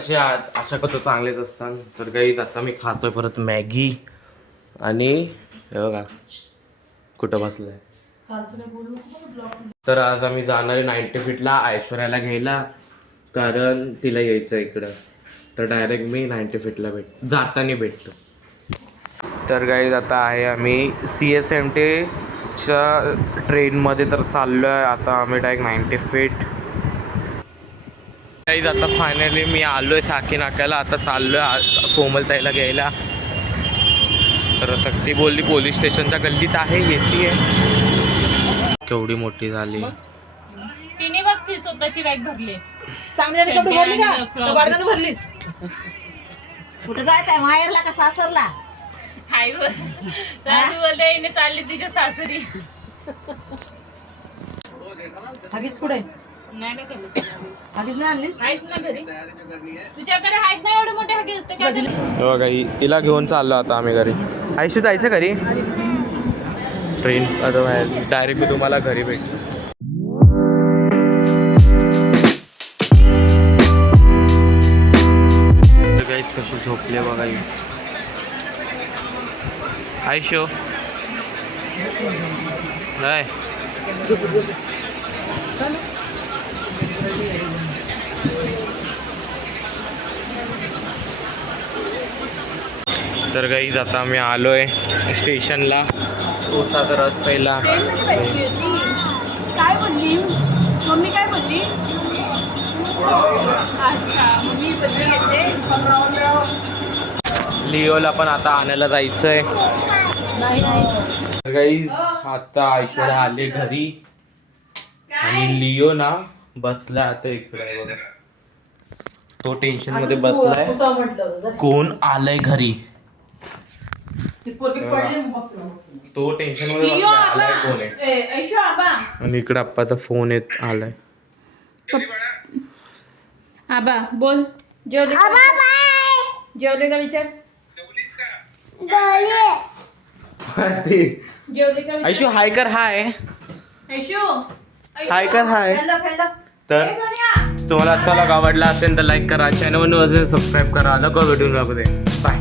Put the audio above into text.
आशा करतो चांगलेच असतात. तर काही आता मी खातोय परत मॅगी आणि हे बघा कुठं बसलाय. तर आज आम्ही जाणार आहे 90 फीटला ऐश्वर्याला घ्यायला, कारण तिला यायचं इकडं. तर डायरेक्ट मी 90 फीटला जाताना भेटतो. तर गाईज आता आहे आम्ही CSMTच्या ट्रेनमध्ये तर चाललो आहे. आता आम्ही डायरेक्ट 90 फीट. गाईज आता फायनली मी आलो आहे साकी नाक्याला. आता चाललो आहे कोमलताईला घ्यायला. तर आता ती बोलली पोलीस स्टेशनच्या गल्लीत आहे, येते. केवढी मोठी झाली तिने बघ ती स्वतःची बॅग भरली. भरलीच कुठे जायचंय, माहेरला का सासरला? हायवर सासू बोलते हिने चालली तिच्या सासरी. हगीच कुठे नाही ना केलं, हगीच नाही आणलीस? आहेत ना घरी. तुझ्याकडे आहेत ना एवढे मोठे हगे असते का? बघा तिला घेऊन चाललो आता आम्ही घरी. आयशू जायचं घरी. ट्रेन आता डायरेक्ट मी तुम्हाला घरी भेटतो. कशी झोपले बघा ही आयशो. नाही तर गाईज आता आम्ही आलोय स्टेशनला. उसाचा रस पहिला. काय बोलली मम्मी? काय बोलली? अच्छा मम्मी लिओला पण आता आणायला जायचंय. गाईज आता ऐश्वर्या आले घरी आणि लिओ ना बसला आता इकडे बघा. तो टेन्शन मध्ये बसलाय, कोण आलंय घरी. तो टेन्शन मध्ये आलाय कोण आहे. आणि इकडे आप्पाचा फोन येत आलाय. आबा बोल. जेवले जेवले का विचार. जेवले का? ऐशू हाय कर. हाय हाय कर. हाय. तर तुम्हाला आजचा व्लॉग आवडला असेल तर लाईक करा, चॅनलवर सबस्क्राईब करा. नको भेटून बाय.